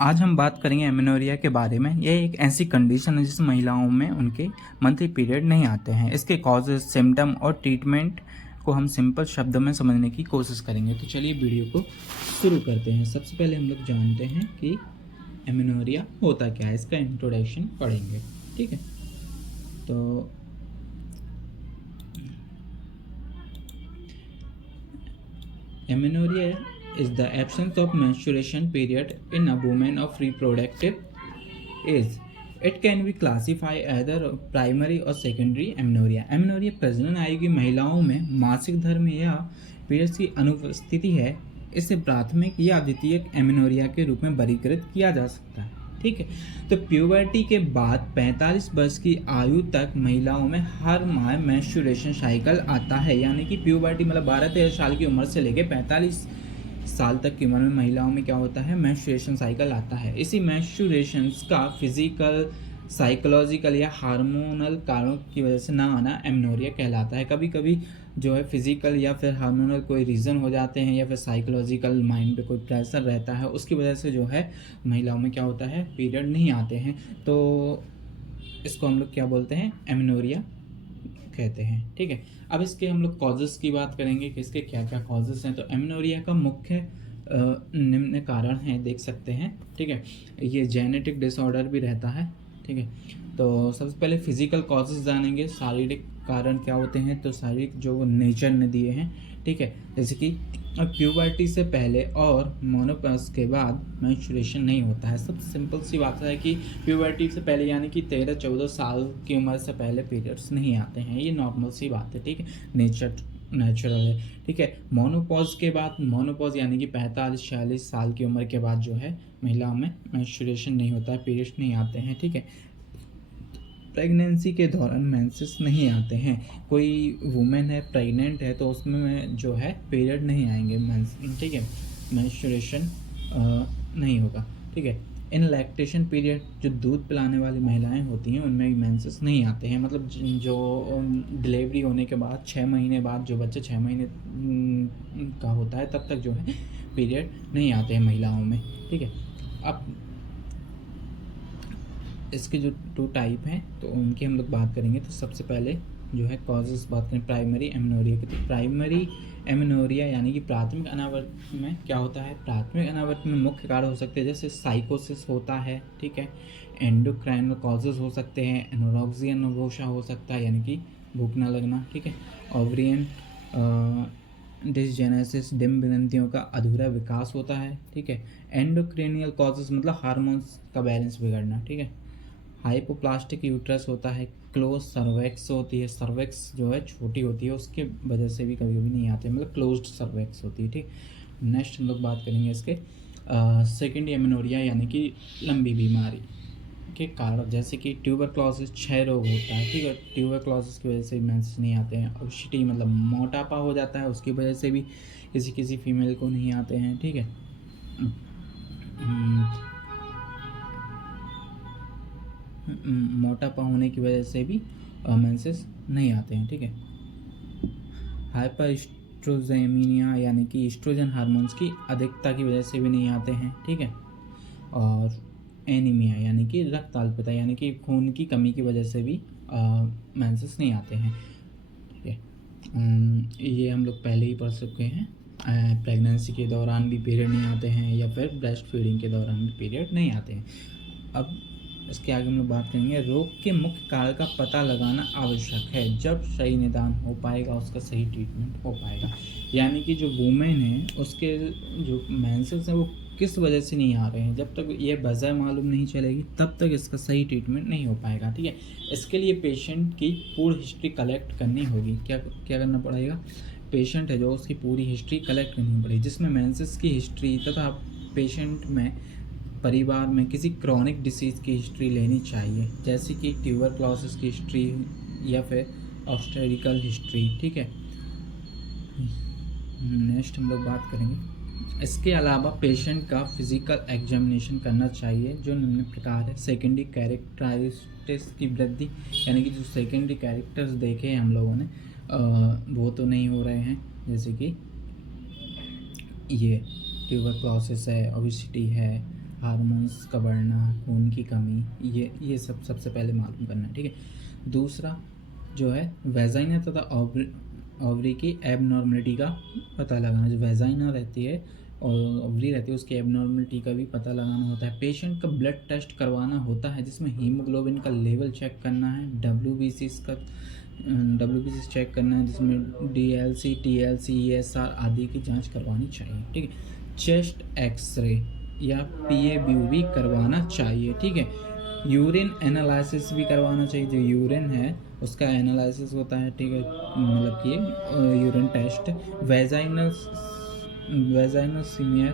आज हम बात करेंगे एमेनोरिया के बारे में। यह एक ऐसी कंडीशन है जिसमें महिलाओं में उनके मंथली पीरियड नहीं आते हैं। इसके कॉजेज, सिम्टम और ट्रीटमेंट को हम सिंपल शब्दों में समझने की कोशिश करेंगे। तो चलिए वीडियो को शुरू करते हैं। सबसे पहले हम लोग जानते हैं कि एमेनोरिया होता क्या है, इसका इंट्रोडक्शन पढ़ेंगे। ठीक है, तो amenorrhoea is the absence of menstruation period in a woman of reproductive age. It can be classified either primary or secondary amenorrhea. Amenorrhea प्रजनन आयु की महिलाओं में मासिक धर्म या पीरियड्स की अनुपस्थिति है। इसे प्राथमिक या द्वितीयक एमेनोरिया के रूप में वर्गीकृत किया जा सकता है। ठीक है, तो प्यूबर्टी के बाद 45 वर्ष की आयु तक महिलाओं में हर माह मेंस्ट्रुएशन साइकिल आता है। यानी कि प्यूबर्टी मतलब 12-13 साल की उम्र से लेकर 45 साल तक की उम्र में महिलाओं में क्या होता है, मेंस्ट्रुएशन साइकिल आता है। इसी मेंस्ट्रुएशंस का फिजिकल, साइकोलॉजिकल या हार्मोनल कारणों की वजह से ना आना एमेनोरिया कहलाता है। कभी कभी जो है फिजिकल या फिर हार्मोनल कोई रीज़न हो जाते हैं या फिर साइकोलॉजिकल माइंड पे कोई प्रेशर रहता है, उसकी वजह से जो है महिलाओं में क्या होता है, पीरियड नहीं आते हैं। तो इसको हम लोग क्या बोलते हैं, एमेनोरिया कहते हैं। ठीक है, अब इसके हम लोग कॉजेस की बात करेंगे कि इसके क्या क्या कॉजेस हैं। तो एमेनोरिया का मुख्य निम्न कारण है, देख सकते हैं। ठीक है, ये जेनेटिक डिसऑर्डर भी रहता है। ठीक है, तो सबसे पहले फिजिकल कॉजेस जानेंगे। शारीरिक कारण क्या होते हैं, तो शारीरिक जो नेचर ने दिए हैं। ठीक है, जैसे कि प्यूबर्टी से पहले और मोनोपॉज के बाद मेंस्ट्रुएशन नहीं होता है। सब सिंपल सी बात है कि प्यूबर्टी से पहले यानी कि 13-14 साल की उम्र से पहले पीरियड्स नहीं आते हैं, ये नॉर्मल सी बात है। ठीक है, नेचुरल है। ठीक है, मोनोपॉज के बाद, मोनोपॉज यानी कि 45-46 साल की उम्र के बाद जो है महिलाओं में मेंस्ट्रुएशन नहीं होता है, पीरियड्स नहीं आते हैं। ठीक है, प्रेगनेंसी के दौरान मेंसेस नहीं आते हैं। कोई वुमेन है, प्रेग्नेंट है, तो उसमें जो है पीरियड नहीं आएंगे, ठीक है, मेंस्ट्रुएशन नहीं होगा। ठीक है, इन लैक्टेशन पीरियड, जो दूध पिलाने वाली महिलाएं होती हैं उनमें मेंसेस नहीं आते हैं। मतलब जो डिलीवरी होने के बाद 6 महीने बाद जो बच्चा 6 महीने का होता है तब तक जो है पीरियड नहीं आते हैं महिलाओं में। ठीक है, अब इसके जो 2 टाइप हैं तो उनकी हम लोग बात करेंगे। तो सबसे पहले जो है कॉजेस बात करें प्राइमरी एमेनोरिया की। तो प्राइमरी एमेनोरिया यानी कि प्राथमिक अनावृत में क्या होता है, प्राथमिक अनावृत में मुख्य कारण हो सकते हैं जैसे साइकोसिस होता है। ठीक है, एंडोक्राइनल कॉजेज हो सकते हैं, एनोरेक्सिया नर्वोसा हो सकता है यानी कि भूख ना लगना। ठीक है, ओवरियन डिसजेनेसिस, डिम्ब ग्रंथियों का अधूरा विकास होता है। ठीक है, एंडोक्राइनियल कॉजेज मतलब हार्मोन्स का बैलेंस बिगड़ना। ठीक है, हाइपोप्लास्टिक यूट्रस होता है, क्लोज सर्वेक्स होती है, सर्वेक्स जो है छोटी होती है उसके वजह से भी कभी कभी नहीं आते, मतलब क्लोज्ड सर्वेक्स होती है। ठीक, नेक्स्ट हम लोग बात करेंगे इसके सेकेंडरी एमेनोरिया यानी कि लंबी बीमारी के कारण, जैसे कि ट्यूबरक्लोसिस, क्षय रोग होता है। ठीक है, ट्यूबरक्लोसिस की वजह से मेंसेस नहीं आते हैं। ओबेसिटी मतलब मोटापा हो जाता है, उसकी वजह से भी किसी फीमेल को नहीं आते हैं। ठीक है, मोटापा होने की वजह से भी मेंसेस नहीं आते हैं। ठीक है, हाइपर एस्ट्रोजेमिनिया यानी कि एस्ट्रोजन हार्मोन्स की अधिकता की वजह से भी नहीं आते हैं। ठीक है, और एनीमिया यानी कि रक्त अल्पता यानी कि खून की कमी की वजह से भी मेंसेस नहीं आते हैं। ठीक है, ये हम लोग पहले ही पढ़ चुके हैं। प्रेगनेंसी के दौरान भी पीरियड नहीं आते हैं या फिर ब्रेस्ट फीडिंग के दौरान भी पीरियड नहीं आते हैं। अब इसके आगे हम लोग बात करेंगे, रोग के मुख्य कारण का पता लगाना आवश्यक है। जब सही निदान हो पाएगा उसका सही ट्रीटमेंट हो पाएगा। यानी कि जो वुमेन है उसके जो मेंसेस हैं वो किस वजह से नहीं आ रहे हैं, जब तक ये वजह मालूम नहीं चलेगी तब तक इसका सही ट्रीटमेंट नहीं हो पाएगा। ठीक है, इसके लिए पेशेंट की पूरी हिस्ट्री कलेक्ट करनी होगी। क्या करना पड़ेगा, पेशेंट है जो उसकी पूरी हिस्ट्री कलेक्ट करनी पड़ेगी, जिसमें मेंसेस की हिस्ट्री तथा पेशेंट में परिवार में किसी क्रॉनिक डिसीज़ की हिस्ट्री लेनी चाहिए, जैसे कि ट्यूबरक्लोसिस की हिस्ट्री या फिर ऑब्स्टेरिकल हिस्ट्री। ठीक है, नेक्स्ट हम लोग बात करेंगे। इसके अलावा पेशेंट का फिजिकल एग्जामिनेशन करना चाहिए जो निम्न प्रकार है। सेकेंडरी कैरेक्टरिस्टिक्स की वृद्धि यानी कि जो सेकेंडरी कैरेक्टर्स देखे हैं हम लोगों ने वो तो नहीं हो रहे हैं, जैसे कि ये ट्यूबरक्लोसिस है, ओबेसिटी है, हार्मोन्स का बढ़ना, खून की कमी, ये सब सबसे पहले मालूम करना है, ठीक है। दूसरा जो है वेजाइना तथा ओवरी की एबनॉर्मलिटी का पता लगाना। जो वेजाइना रहती है और ओवरी रहती है उसकी एबनॉर्मलिटी का भी पता लगाना होता है। पेशेंट का ब्लड टेस्ट करवाना होता है जिसमें हीमोग्लोबिन का लेवल चेक करना है, WBC चेक करना है, जिसमें DLC, TLC, ESR आदि की जांच करवानी चाहिए, ठीक है। चेस्ट एक्सरे या PABU भी करवाना चाहिए, ठीक है। यूरिन एनालिसिस भी करवाना चाहिए। जो यूरिन है उसका एनालिसिस होता है, ठीक है, मतलब कि यूरिन टेस्ट। वेजाइनल सीमियर,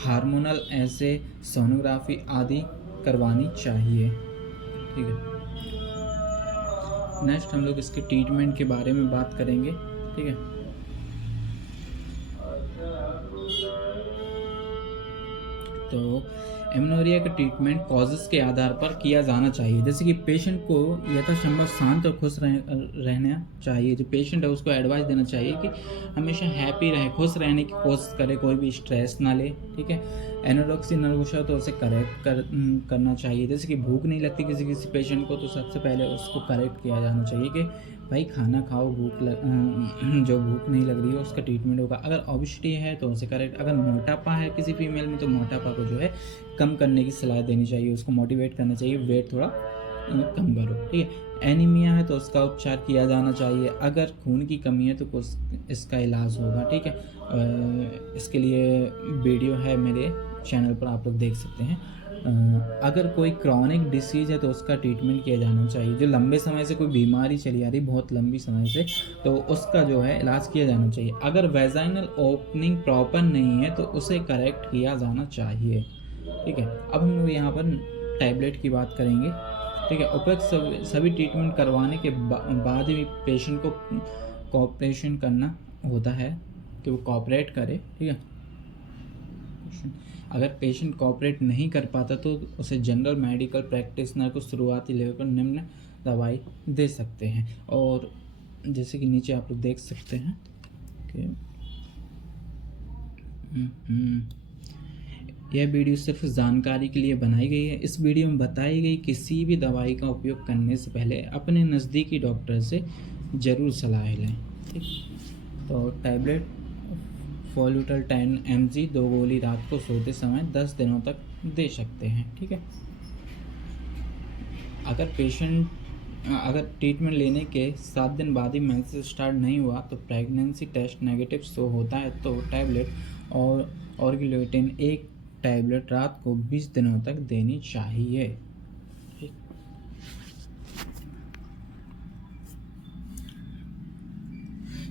हार्मोनल ऐसे, सोनोग्राफी आदि करवानी चाहिए, ठीक है। नेक्स्ट हम लोग इसके ट्रीटमेंट के बारे में बात करेंगे, ठीक है। तो एमेनोरिया का ट्रीटमेंट कॉजेज़ के आधार पर किया जाना चाहिए। जैसे कि पेशेंट को यथासंभव शांत और खुश रहना चाहिए। जो पेशेंट है उसको एडवाइस देना चाहिए कि हमेशा हैप्पी रहे, खुश रहने की कोशिश करे, कोई भी स्ट्रेस ना ले, ठीक है। एनोरेक्सिया नर्वोसा तो उसे करेक्ट करना चाहिए। जैसे कि भूख नहीं लगती किसी पेशेंट को तो सबसे पहले उसको करेक्ट किया जाना चाहिए कि भाई खाना खाओ, जो भूख नहीं लग रही है उसका ट्रीटमेंट होगा। अगर ओबेसिटी है तो उसे करेक्ट, अगर मोटापा है किसी फीमेल में तो मोटापा को जो है कम करने की सलाह देनी चाहिए, उसको मोटिवेट करना चाहिए वेट थोड़ा कम करो, ठीक है। एनीमिया है तो उसका उपचार किया जाना चाहिए। अगर खून की कमी है तो कुछ इसका इलाज होगा, ठीक है। इसके लिए वीडियो है मेरे चैनल पर, आप लोग देख सकते हैं। अगर कोई क्रॉनिक डिसीज़ है तो उसका ट्रीटमेंट किया जाना चाहिए। जो लंबे समय से कोई बीमारी चली आ रही बहुत लंबी समय से तो उसका जो है इलाज किया जाना चाहिए। अगर वेजाइनल ओपनिंग प्रॉपर नहीं है तो उसे करेक्ट किया जाना चाहिए, ठीक है। अब हम लोग यहाँ पर टैबलेट की बात करेंगे, ठीक है। उपयुक्त सभी ट्रीटमेंट करवाने के बाद भी पेशेंट को कोऑपरेशन करना होता है कि वो कोऑपरेट करे, ठीक है। अगर पेशेंट कोऑपरेट नहीं कर पाता तो उसे जनरल मेडिकल प्रैक्टिशनर को शुरुआती लेवल पर निम्न दवाई दे सकते हैं। और जैसे कि नीचे आप लोग देख सकते हैं कि यह वीडियो सिर्फ जानकारी के लिए बनाई गई है। इस वीडियो में बताई गई किसी भी दवाई का उपयोग करने से पहले अपने नज़दीकी डॉक्टर से ज़रूर सलाह लें, ठीक। तो टैबलेट फोल्यूटल 10 mg 2 गोली रात को सोते समय 10 दिनों तक दे सकते हैं, ठीक है। अगर ट्रीटमेंट लेने के 7 दिन बाद ही मेंसेस स्टार्ट नहीं हुआ तो प्रेगनेंसी टेस्ट नेगेटिव शो होता है तो टैबलेट और ऑर्गिलोटिन 1 टैबलेट रात को 20 दिनों तक देनी चाहिए, ठीक।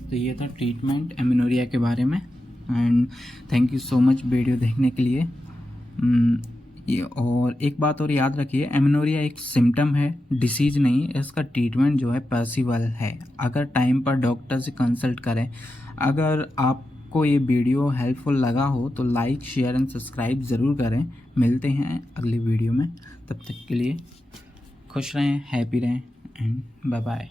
तो ये था ट्रीटमेंट एमेनोरिया के बारे में। And thank you so much video देखने के लिए। और एक बात और याद रखिए, एमेनोरिया एक सिम्टम है, डिसीज नहीं। इसका ट्रीटमेंट जो है पॉसिबल है अगर टाइम पर डॉक्टर से कंसल्ट करें। अगर आपको ये वीडियो हेल्पफुल लगा हो तो लाइक, शेयर एंड सब्सक्राइब ज़रूर करें। मिलते हैं अगली वीडियो में, तब तक के लिए खुश रहें, हैप्पी रहें एंड बाय बाय।